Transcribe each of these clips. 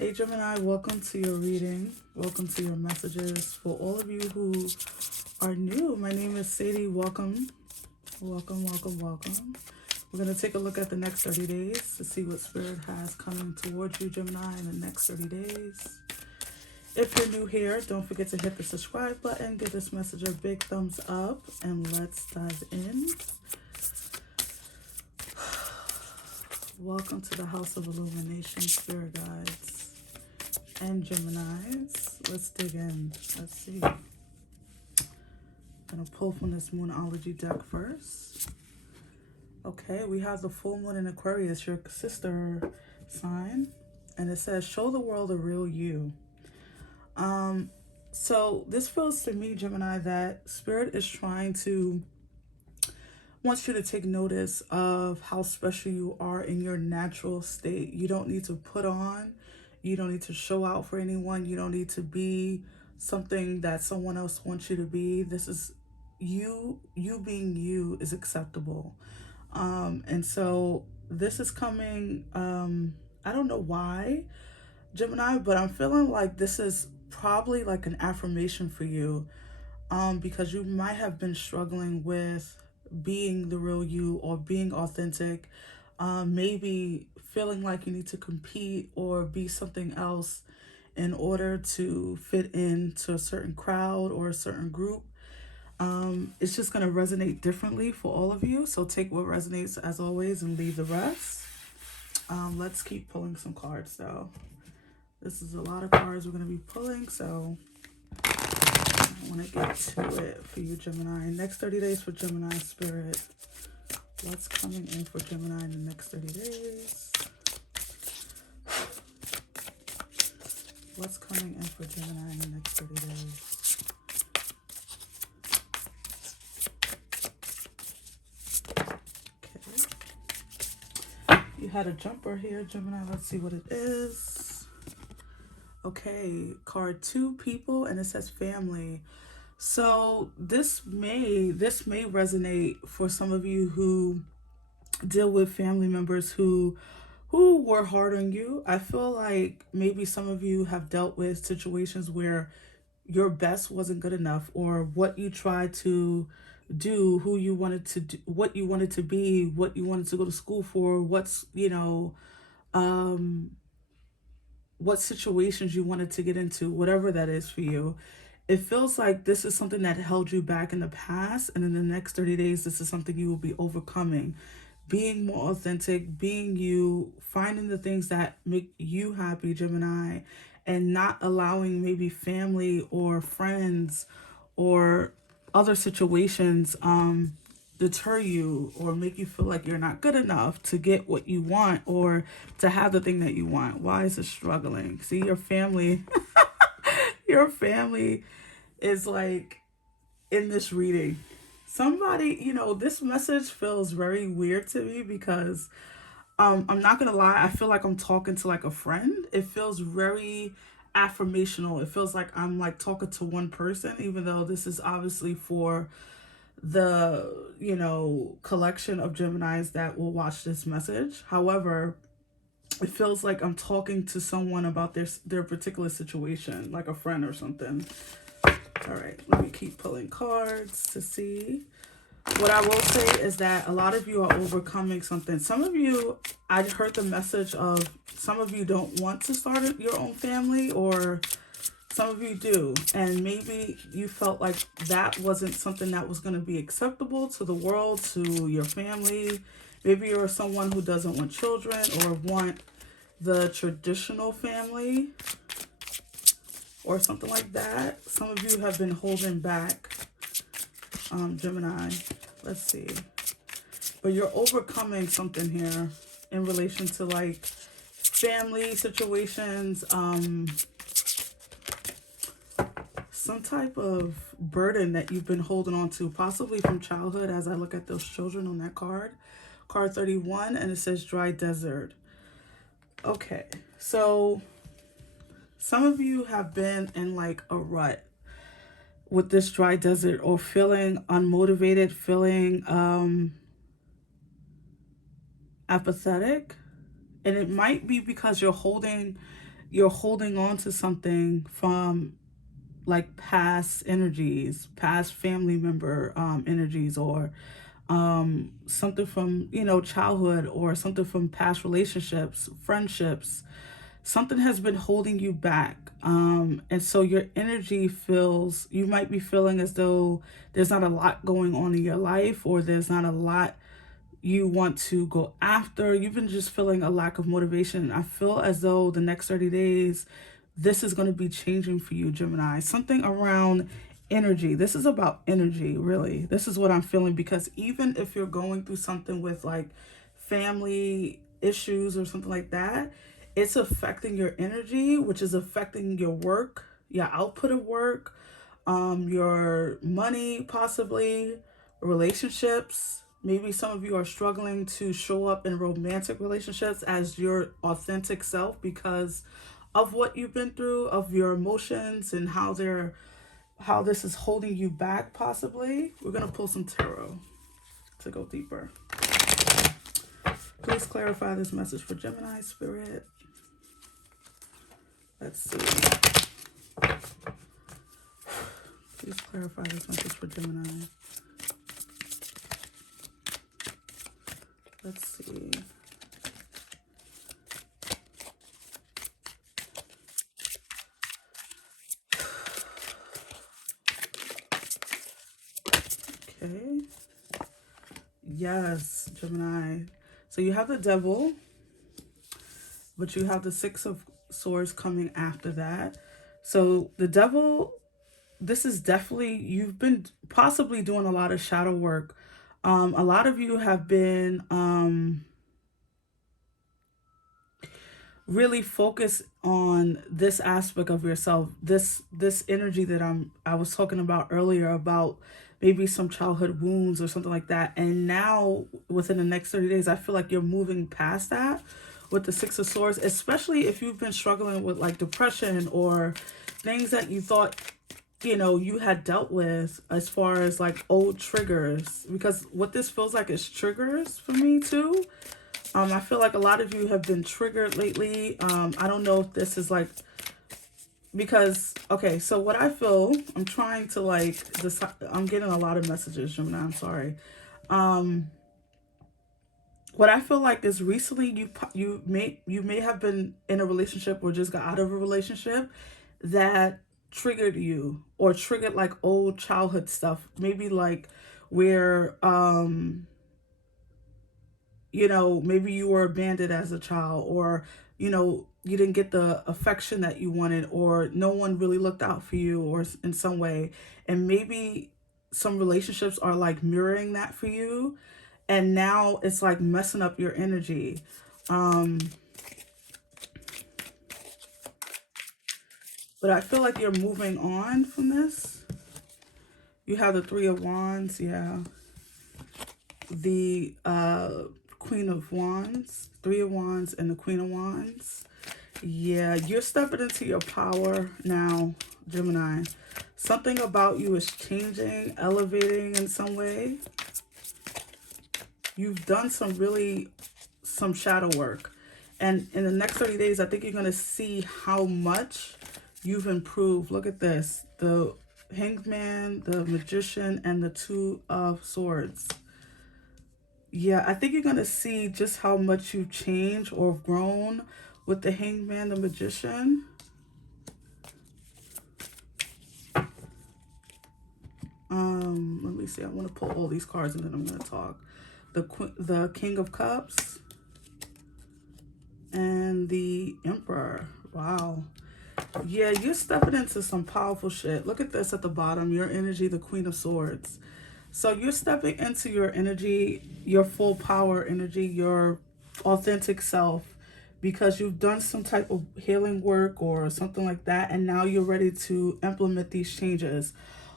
Hey Gemini, welcome to your reading. Welcome to your messages. For all of you who are new, my name is Sadie. Welcome. Welcome, welcome, welcome. We're going to take a look at the next 30 days to see what Spirit has coming towards you, Gemini, in the next 30 days. If you're new here, don't forget to hit the subscribe button, give this message a big thumbs up, and let's dive in. Welcome to the House of Illumination, Spirit Guides and Geminis. Let's dig in. Let's see. I'm going to pull from this Moonology deck first. Okay, we have the full moon in Aquarius, your sister sign. And it says, show the world a real you. So this feels to me, Gemini, that Spirit is trying to, wants you to take notice of how special you are in your natural state. You don't need to put on. You don't need to show out for anyone. You don't need to be something that someone else wants you to be. This is you. You being you is acceptable. And so this is coming, I don't know why, Gemini, but I'm feeling like this is probably like an affirmation for you, because you might have been struggling with being the real you or being authentic, maybe feeling like you need to compete or be something else in order to fit into a certain crowd or a certain group. It's just going to resonate differently for all of you. So take what resonates as always and leave the rest. Let's keep pulling some cards though. This is a lot of cards we're going to be pulling, so I want to get to it for you, Gemini. Next 30 days for Gemini, Spirit. What's coming in for Gemini in the next 30 days? What's coming in for Gemini in the next 30 days? Okay. You had a jumper here, Gemini. Let's see what it is. Okay, card 2, people, and it says family. So this may resonate for some of you who deal with family members who were hard on you. I feel like maybe some of you have dealt with situations where your best wasn't good enough, or what you tried to do, who you wanted to do, what you wanted to be, what you wanted to go to school for, what's, what situations you wanted to get into, whatever that is for you. It feels like this is something that held you back in the past, and in the next 30 days, this is something you will be overcoming. Being more authentic, being you, finding the things that make you happy, Gemini, and not allowing maybe family or friends or other situations deter you or make you feel like you're not good enough to get what you want or to have the thing that you want. Why is it struggling? See, your family, your family is like in this reading. Somebody, this message feels very weird to me because I'm not gonna lie, I feel like I'm talking to like a friend. It feels very affirmational. It feels like I'm like talking to one person, even though this is obviously for the, collection of Geminis that will watch this message. However, it feels like I'm talking to someone about their particular situation, like a friend or something. All right, let me keep pulling cards to see. What I will say is that a lot of you are overcoming something. Some of you, I heard the message of some of you don't want to start your own family, or some of you do. And maybe you felt like that wasn't something that was going to be acceptable to the world, to your family. Maybe you're someone who doesn't want children or want the traditional family or something like that. Some of you have been holding back, Gemini. Let's see. But you're overcoming something here in relation to like family situations, some type of burden that you've been holding on to, possibly from childhood, as I look at those children on that card. Card 31, and it says dry desert. Okay, so some of you have been in like a rut with this dry desert, or feeling unmotivated, feeling apathetic. And it might be because you're holding you're holding on to something from like past energies, past family member energies, or something from, you know, childhood, or something from past relationships, friendships. Something has been holding you back. And so your energy feels, you might be feeling as though there's not a lot going on in your life, or there's not a lot you want to go after. You've been just feeling a lack of motivation. I feel as though the next 30 days, this is going to be changing for you, Gemini. Something around energy. This is about energy, really. This is what I'm feeling, because even if you're going through something with like family issues or something like that, it's affecting your energy, which is affecting your work, your output of work, your money, possibly relationships. Maybe some of you are struggling to show up in romantic relationships as your authentic self because of what you've been through, of your emotions, and how this is holding you back, possibly. We're gonna pull some tarot to go deeper. Please clarify this message for Gemini Spirit. Let's see. Please clarify this message for Gemini. Let's see. Okay. Yes, Gemini. So you have the Devil, but you have the Six of Swords coming after that. So the Devil, this is definitely, you've been possibly doing a lot of shadow work. A lot of you have been really focused on this aspect of yourself, this energy that I was talking about earlier, about maybe some childhood wounds or something like that. And now within the next 30 days, I feel like you're moving past that with the Six of Swords, especially if you've been struggling with like depression or things that you thought, you know, you had dealt with as far as like old triggers, because what this feels like is triggers for me too. I feel like a lot of you have been triggered lately. I don't know if this is like, because, okay, so what I feel, I'm trying to like, I'm getting a lot of messages, Gemini, I'm sorry. What I feel like is recently you may have been in a relationship or just got out of a relationship that triggered you, or triggered like old childhood stuff, maybe like where you know, maybe you were abandoned as a child, or, you know, you didn't get the affection that you wanted, or no one really looked out for you, or in some way. And maybe some relationships are like mirroring that for you. And now it's like messing up your energy. But I feel like you're moving on from this. You have the Three of Wands, yeah. The Queen of Wands, Three of Wands, and the Queen of Wands. Yeah, you're stepping into your power now, Gemini. Something about you is changing, elevating in some way. You've done some shadow work. And in the next 30 days, I think you're going to see how much you've improved. Look at this. The Hanged Man, the Magician, and the Two of Swords. Yeah, I think you're going to see just how much you've changed or grown with the Hanged Man, the Magician. Let me see. I want to pull all these cards and then I'm going to talk. The King of Cups and the Emperor. Wow. Yeah, you're stepping into some powerful shit. Look at this at the bottom. Your energy, the Queen of Swords. So you're stepping into your energy, your full power energy, your authentic self, because you've done some type of healing work or something like that, and now you're ready to implement these changes.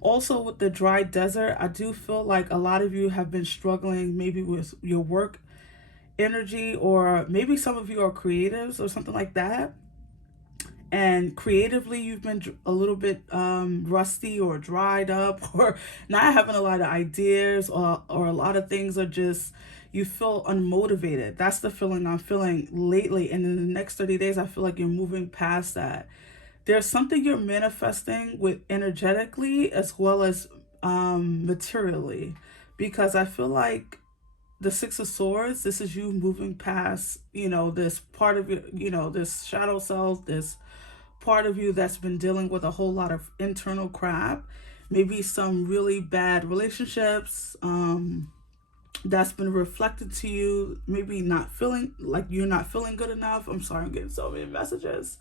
Also, with the dry desert, I do feel like a lot of you have been struggling maybe with your work energy, or maybe some of you are creatives or something like that. And creatively, you've been a little bit rusty or dried up, or not having a lot of ideas, or a lot of things are just, You feel unmotivated. That's the feeling I'm feeling lately. And in the next 30 days, I feel like you're moving past that. There's something you're manifesting with energetically as well as materially. Because I feel like the Six of Swords, this is you moving past, this part of your, this shadow self, this part of you that's been dealing with a whole lot of internal crap, maybe some really bad relationships, that's been reflected to you, maybe not feeling like you're not feeling good enough. I'm sorry, I'm getting so many messages.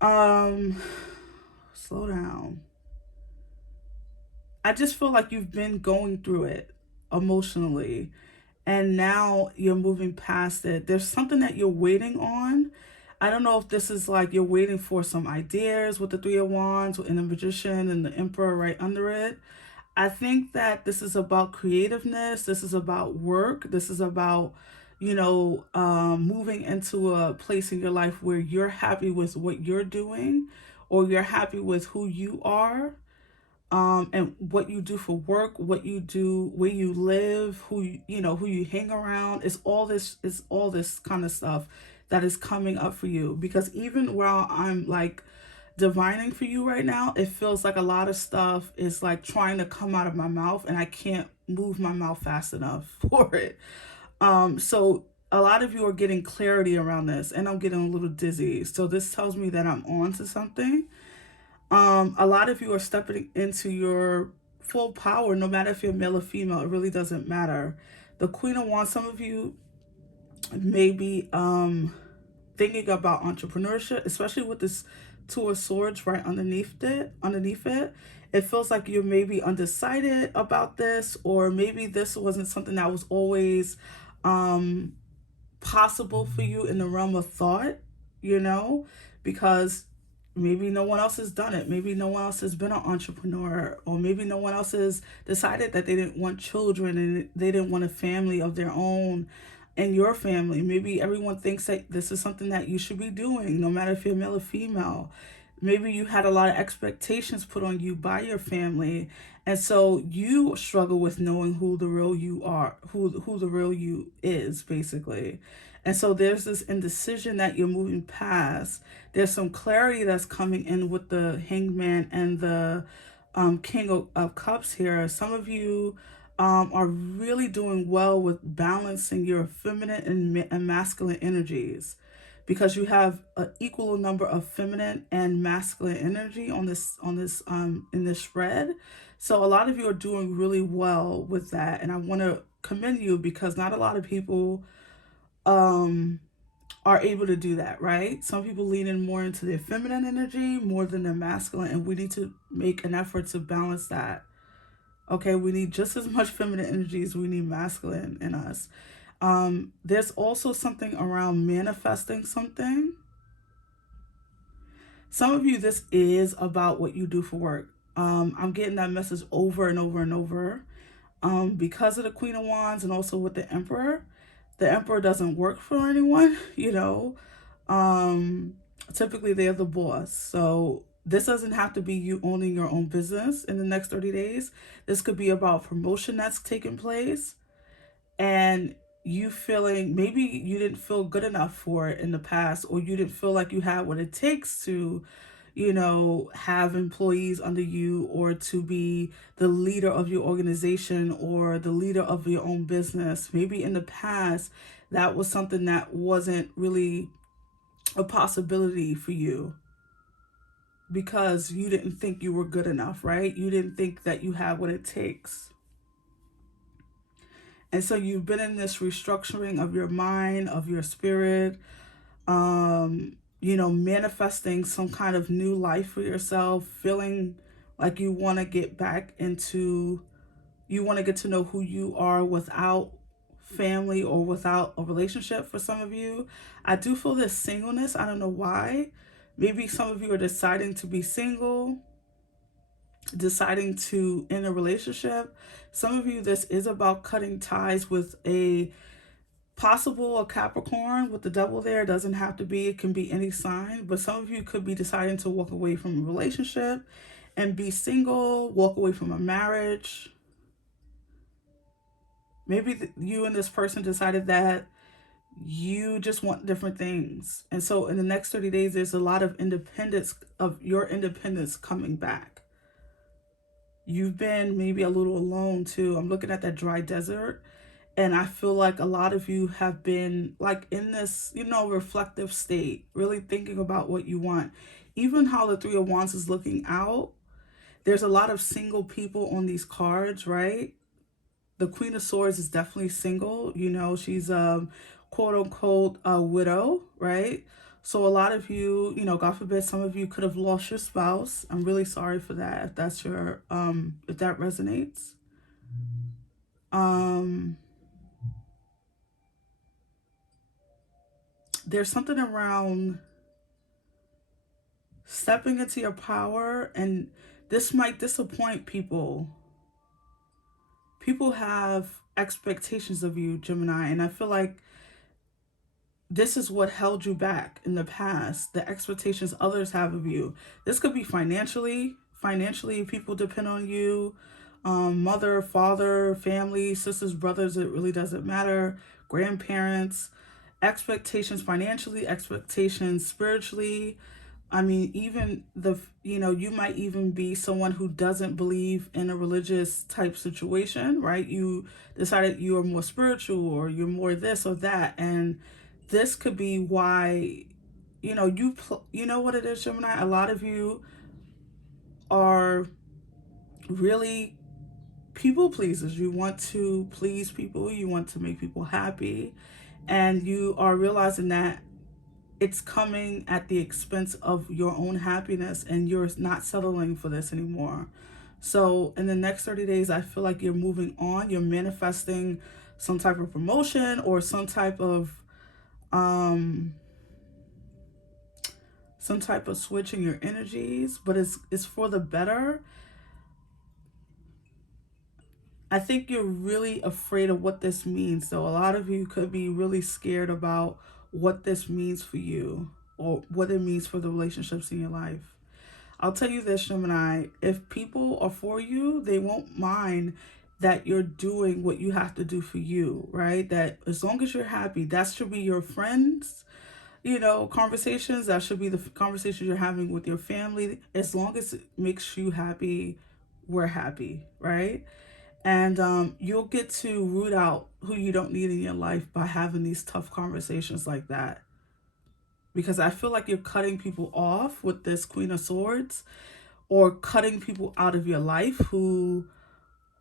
Um, Slow down. I just feel like you've been going through it emotionally and now you're moving past it. There's something that you're waiting on. I don't know if this is like you're waiting for some ideas with the Three of Wands and the Magician and the Emperor right under it. I think that this is about creativeness. This is about work. This is about, moving into a place in your life where you're happy with what you're doing or you're happy with who you are, and what you do for work, what you do, where you live, who you hang around. It's all this kind of stuff that is coming up for you. Because even while I'm like divining for you right now, it feels like a lot of stuff is like trying to come out of my mouth, and I can't move my mouth fast enough for it. So a lot of you are getting clarity around this, and I'm getting a little dizzy. So this tells me that I'm on to something. A lot of you are stepping into your full power, no matter if you're male or female. It really doesn't matter. The Queen of Wands, some of you may be thinking about entrepreneurship, especially with this Two of Swords right underneath it. It feels like you're maybe undecided about this, or maybe this wasn't something that was always possible for you in the realm of thought, because maybe no one else has done it. Maybe no one else has been an entrepreneur, or maybe no one else has decided that they didn't want children and they didn't want a family of their own and your family. Maybe everyone thinks that this is something that you should be doing, no matter if you're male or female. Maybe you had a lot of expectations put on you by your family, and so you struggle with knowing who the real you are, who the real you is, basically. And so there's this indecision that you're moving past. There's some clarity that's coming in with the Hangman and the King of Cups here. Some of you are really doing well with balancing your feminine and masculine energies, because you have an equal number of feminine and masculine energy in this spread. So a lot of you are doing really well with that, and I want to commend you, because not a lot of people are able to do that, right? Some people lean in more into their feminine energy more than their masculine, and we need to make an effort to balance that. Okay, we need just as much feminine energy as we need masculine in us. There's also something around manifesting something. Some of you, this is about what you do for work. I'm getting that message over and over and over. Because of the Queen of Wands and also with the Emperor. The Emperor doesn't work for anyone, Typically, they're the boss. So this doesn't have to be you owning your own business in the next 30 days. This could be about promotion that's taking place, and you feeling maybe you didn't feel good enough for it in the past, or you didn't feel like you had what it takes to have employees under you, or to be the leader of your organization or the leader of your own business. Maybe in the past, that was something that wasn't really a possibility for you, because you didn't think you were good enough, right? You didn't think that you had what it takes. And so you've been in this restructuring of your mind, of your spirit, manifesting some kind of new life for yourself, feeling like you want to get back into, you want to get to know who you are without family or without a relationship. For some of you, I do feel this singleness. I don't know why. Maybe some of you are deciding to be single, deciding to end a relationship. Some of you, this is about cutting ties with a Capricorn with the devil there. It doesn't have to be, it can be any sign, but some of you could be deciding to walk away from a relationship and be single, walk away from a marriage. Maybe you and this person decided that you just want different things. And so in the next 30 days, there's a lot of independence, of your independence coming back. You've been maybe a little alone too. I'm looking at that dry desert, and I feel like a lot of you have been like in this, reflective state, really thinking about what you want. Even how the Three of Wands is looking out, there's a lot of single people on these cards, right? The Queen of Swords is definitely single. She's quote unquote a widow, right? So a lot of you, God forbid, some of you could have lost your spouse. I'm really sorry for that. If that's your if that resonates. Um there's something around stepping into your power, and this might disappoint people. People have expectations of you, Gemini, and I feel like this is what held you back in the past, the expectations others have of you. This could be financially people depend on you, mother, father, family, sisters, brothers, it really doesn't matter, grandparents, expectations financially, expectations spiritually. I mean, even you might even be someone who doesn't believe in a religious type situation, right? You decided you are more spiritual, or you're more this or that. And this could be why, you know what it is, Gemini? A lot of you are really people pleasers. You want to please people, you want to make people happy, and you are realizing that it's coming at the expense of your own happiness, and you're not settling for this anymore. So in the next 30 days, I feel like you're moving on. You're manifesting some type of promotion, or um some type of switch in your energies, but it's for the better. I think you're really afraid of what this means. So a lot of you could be really scared about what this means for you, or what it means for the relationships in your life. I'll tell you this, Gemini, if people are for you, they won't mind that you're doing what you have to do for you, right? That as long as you're happy, that should be your friends, conversations. That should be the conversations you're having with your family. As long as it makes you happy, we're happy, right? And you'll get to root out who you don't need in your life by having these tough conversations like that. Because I feel like you're cutting people off with this Queen of Swords, or cutting people out of your life who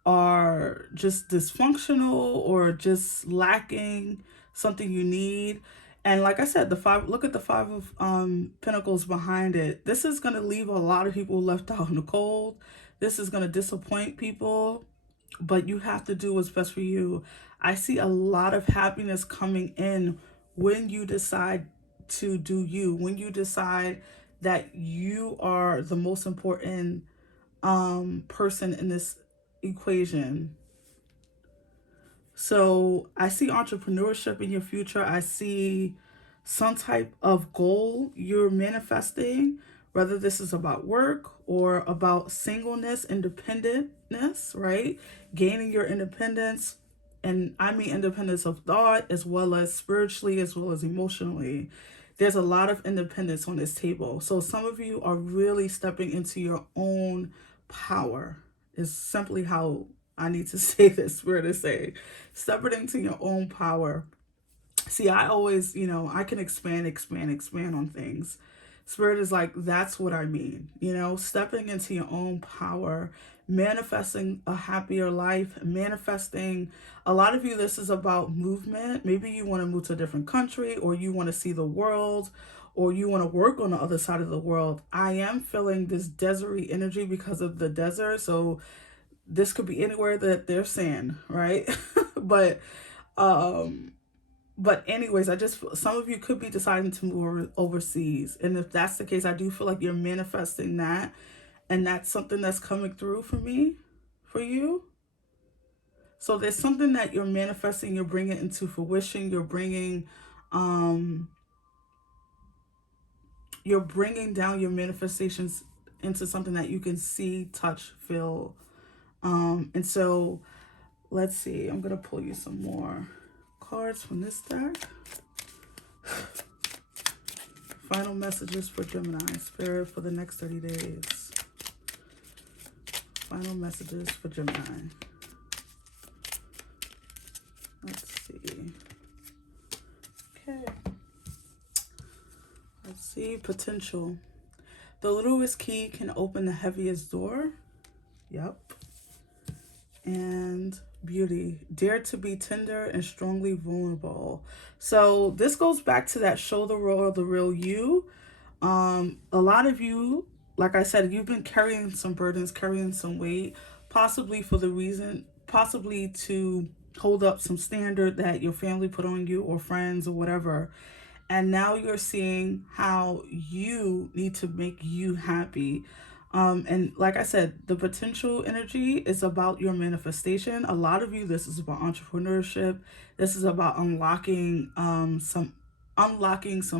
are just dysfunctional, or just lacking something you need. And like I said, the five, look at the Five of Pentacles behind it. This is going to leave a lot of people left out in the cold. This is going to disappoint people, but you have to do what's best for you. I see a lot of happiness coming in when you decide to do you, when you decide that you are the most important person in this equation. So I see entrepreneurship in your future. I see some type of goal you're manifesting, whether this is about work or about singleness, independentness, right? Gaining your independence. And I mean independence of thought, as well as spiritually, as well as emotionally. There's a lot of independence on this table. So some of you are really stepping into your own power, is simply how I need to say this, Spirit is saying. Stepping into your own power. See, I always, I can expand on things. Spirit is like, that's what I mean. Stepping into your own power, manifesting a happier life, manifesting. A lot of you, this is about movement. Maybe you want to move to a different country, or you want to see the world, or you want to work on the other side of the world. I am feeling this deserty energy because of the desert. So this could be anywhere that they're saying, right? but um but anyways, I just, some of you could be deciding to move overseas, and if that's the case, I do feel like you're manifesting that, and that's something that's coming through for me, for you. So there's something that you're manifesting, you're bringing into fruition, um you're bringing down your manifestations into something that you can see, touch, feel. And so let's see. I'm going to pull you some more cards from this deck. Final messages for Gemini. Spirit for the next 30 days. Final messages for Gemini. Let's see. Okay. Let's see. Potential. The littlest key can open the heaviest door. Yep. And beauty. Dare to be tender and strongly vulnerable. So this goes back to that show the world the real you. A lot of you, like I said, you've been carrying some burdens, carrying some weight, possibly to hold up some standard that your family put on you or friends or whatever. And now you're seeing how you need to make you happy. And like I said, the potential energy is about your manifestation. A lot of you, this is about entrepreneurship. This is about unlocking some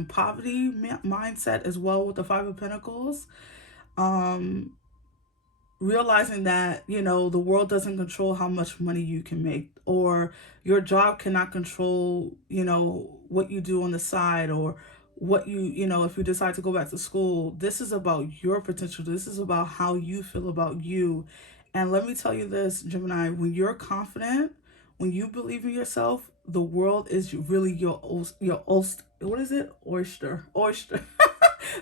poverty mindset as well with the Five of Pentacles. Realizing that, you know, the world doesn't control how much money you can make, or your job cannot control, you know, what you do on the side, or what you know, if you decide to go back to school. This is about your potential. This is about how you feel about you. And let me tell you this, Gemini, when you're confident, when you believe in yourself, the world is really your what is it? Oyster.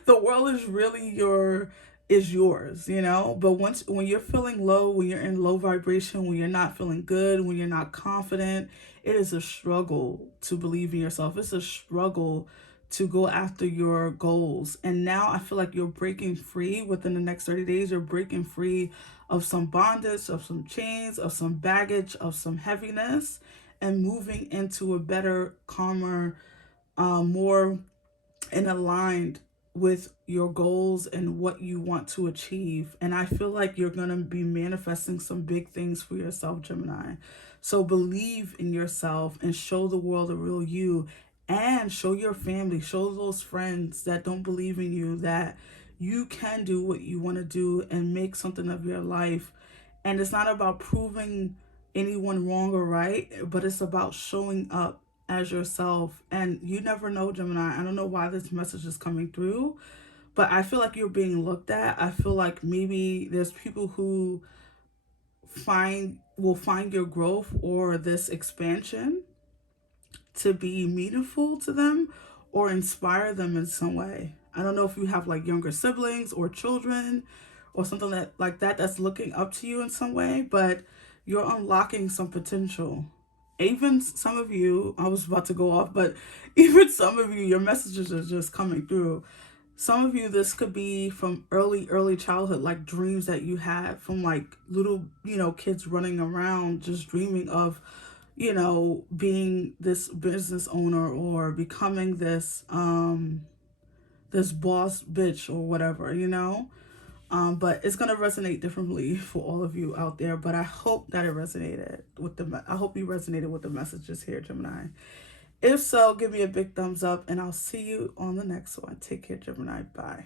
The world is really yours, you know. But when you're feeling low, when you're in low vibration, when you're not feeling good, when you're not confident, it is a struggle to believe in yourself. It's a struggle to go after your goals. And now I feel like you're breaking free within the next 30 days. You're breaking free of some bondage, of some chains, of some baggage, of some heaviness, and moving into a better, calmer, more and aligned with your goals and what you want to achieve. And I feel like you're going to be manifesting some big things for yourself, Gemini. So believe in yourself and show the world the real you, and show your family, show those friends that don't believe in you that you can do what you want to do and make something of your life. And it's not about proving anyone wrong or right, but it's about showing up as yourself. And you never know, Gemini. I don't know why this message is coming through, but I feel like you're being looked at. I feel like maybe there's people who will find your growth or this expansion to be meaningful to them or inspire them in some way. I don't know if you have like younger siblings or children or something like that that's looking up to you in some way, but you're unlocking some potential. Even some of you, I was about to go off, but even some of you, your messages are just coming through. Some of you, this could be from early childhood, like dreams that you had from like little, you know, kids running around just dreaming of, you know, being this business owner or becoming this this boss bitch or whatever, you know. But it's gonna resonate differently for all of you out there. But I hope that it resonated with I hope you resonated with the messages here, Gemini. If so, give me a big thumbs up, and I'll see you on the next one. Take care, Gemini. Bye.